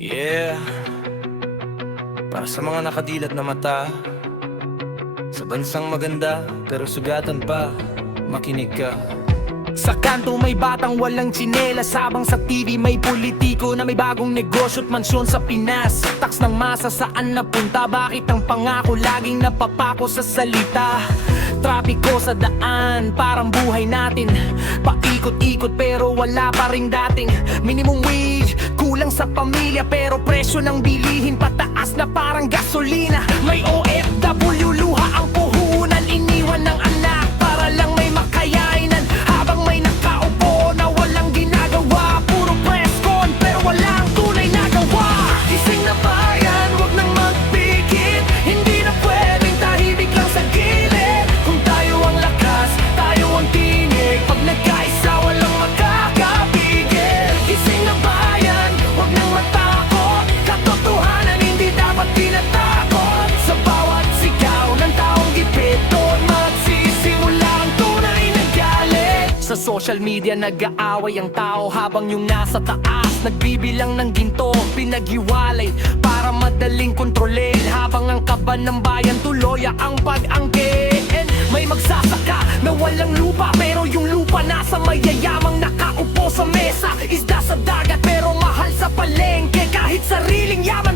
Yeah, para sa mga nakadilat na mata, sa bansang maganda pero sugatan pa, makinig ka. Sa kanto may batang walang tsinelas, habang sa TV may politiko na may bagong negosyo at mansyon sa Pinas. Tax ng masa saan napunta, bakit ang pangako laging napapako sa salita? Trapiko sa daan, parang buhay natin paikot-ikot pero wala pa ring dating minimum wage. Kulang sa pamilya pero presyo ng bilihin pataas na parang gasolina. May OFW, luha ang puhunan, iniwan ng anak para lang may makayainan. Habang may nakaupo na walang ginagawa, puro press con pero walang tunay na gawa. Gising na bayan, wag nang magpikit, hindi na pwedeng tahimik lang sa gilid. Kung tayo ang lakas, tayo ang tinig, pag nagkaisa walang makakapigil. Gising na bayan, wag nang matakot, katotohanan hindi dapat tinatakot. Sa bawat sigaw ng taong gipit, doon magsisimula ang tunay na galit. Sa social media nag-aaway ang tao habang yung nasa taas nagbibilang ng ginto, pinaghiwalay para madaling kontrolin. Habang ang kaban ng bayan tuloy ang pag-angkin. May magsasaka na walang lupa pero yung lupa nasa mayayamang nakaupo sa mesa. Isda sa dagat pero mahal sa palengke, kahit sariling yaman